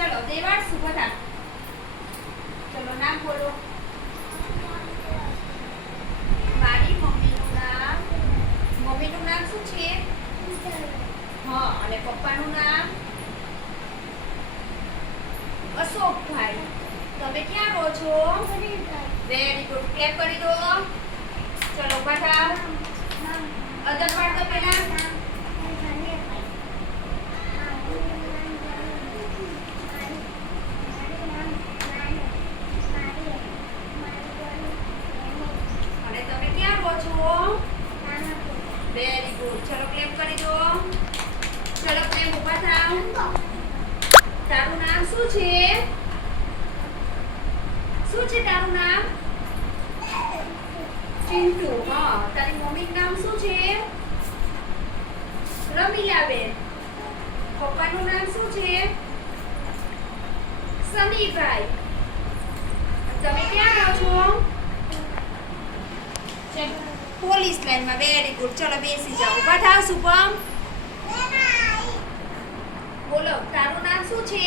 ચલો દેવાંશ બધા ચલો નામ બોલો. મારી મમ્મીનું નામ શું છે? હા, અને પપ્પાનું નામ અશોકભાઈ. તમે ક્યાં રહો છો? વેરી ગુડ, ક્લેપ કરી દો. ચલો ઉભા થાવ. અદર પાડ દો પહેલા. અને તમે ક્યાં રહો છો? વેરી ગુડ, ચલો ક્લેપ કરી દો. ચલો પ્રેમ ઉભા થાવ. તારું નામ શું છે? શું છે તારું નામ? ચિંટુ. હા, તારી મમ્મીનું નામ શું છે? રમીલાબેન. પપ્પાનું નામ શું છે? સમીરભાઈ. તમે ક્યાં રહો છો? પોલીસ લાઈનમાં. વેરી ગુડ, ચલો બેસી જાઓ. ઉભા થાવ શુભમ. બોલો તારું નામ શું છે?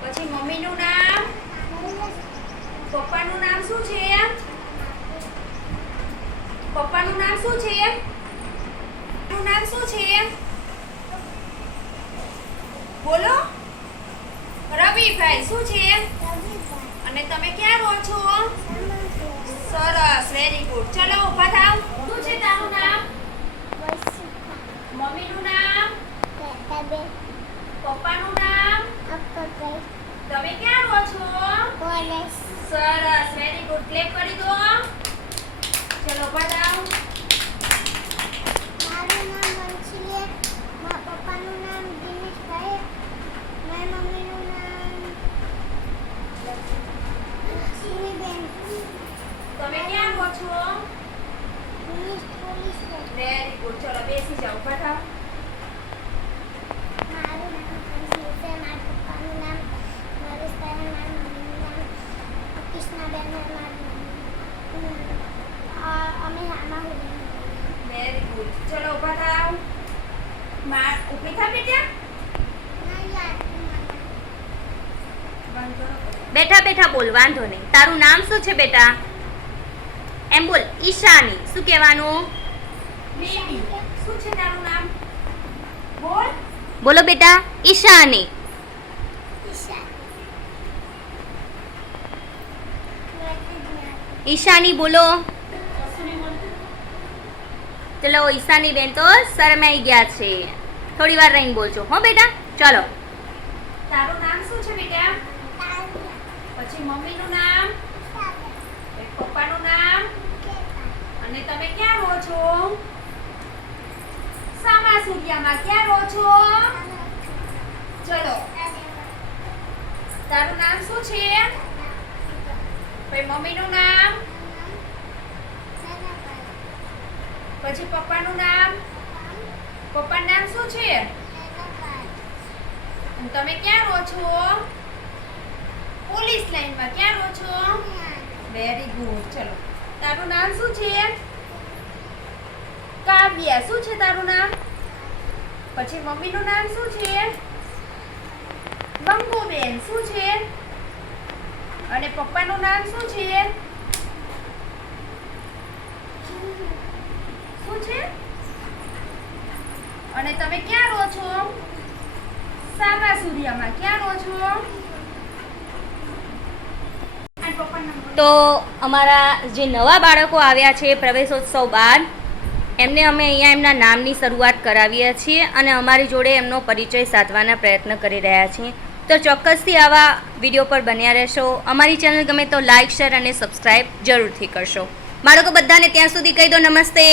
પછી મમ્મીનું નામ, પપ્પાનું નામ શું છે? પપ્પાનું નામ શું છે? તારું નામ શું છે? બોલો. રવિભાઈ. શું છે? અને તમે ક્યાં રહો છો? સરસ, વેરી ગુડ. ચલો ઊભા થાવ. શું છે તારું નામ? મમ્મીનું નામ, પપ્પાનું નામ, તમે ક્યાં રહો છો? સરસ, વેરી ગુડ. ક્લેપ કરી દો. ચલો ઊભા થાવ. મારું નામ વંશીએ, મારા પપ્પાનું નામ દિનેશભાઈ, મારા મમ્મીનું નામ લક્ષ્મીબેન. તમે ક્યાં રહો છો? Police very good. ચલો બેસી જાઓ. ઊભા થાવ. મારું નામ વંશી છે, મારા પપ્પાનું નામ નરેશભાઈ, મારા મમ્મીનું નામ કૃષ્ણાબેન, મારા અમે આમાં વેરી ગુડ. ચલો ઊભા થાવ. ઊભી થા બેટા. બેઠા બેઠા બોલ, વાંધો નહીં. તારું નામ શું છે બેટા? એમ બોલ. ઈશાની. શું કહેવાનું? બેબી. શું છે તારું નામ? બોલ. બોલો બેટા. ઈશાની. ઈશાની બોલો. ચલો ઈશાની બેન તો શરમાઈ ગયા છે, થોડી વાર રહીને બોલજો હો બેટા. ચલો. તારું નામ શું છે બેટા? પછી મમ્મીનું નામ, પપ્પાનું નામ, અને તમે ક્યાં રહો છો? સામાસુરિયામાં. ક્યાં રહો છો? ચલો. તારું નામ શું છે? પછી મમ્મીનું નામ, પછી પપ્પાનું નામ. પપ્પાનું નામ શું છે? અને તમે ક્યાં રહો છો? પોલીસ લાઈનમાં. ક્યાં રહો છો? Very good. ચલો. તારું નામ શું છે? કાવ્યા. શું છે તારું નામ? પછી મમ્મીનું નામ શું છે? બંગુબેન. શું છે? અને પપ્પાનું નામ શું છે? શું છે? અને તમે ક્યાં રહો છો? સામાસુરિયામાં. ક્યાં રહો છો? તો અમારા જે નવા બાળકો આવ્યા છે પ્રવેશોત્સવ બાદ, એમને અમે અહીંયા એમના નામની શરૂઆત કરાવીએ છીએ અને અમારી જોડે એમનો પરિચય સાધવાના પ્રયત્ન કરી રહ્યા છીએ. તો ચોક્કસથી આવા વિડીયો પર બન્યા રહેશો. અમારી ચેનલ ગમે તો લાઇક, શેર અને સબસ્ક્રાઈબ જરૂરથી કરશો. બાળકો બધાને ત્યાં સુધી કહી દો નમસ્તે.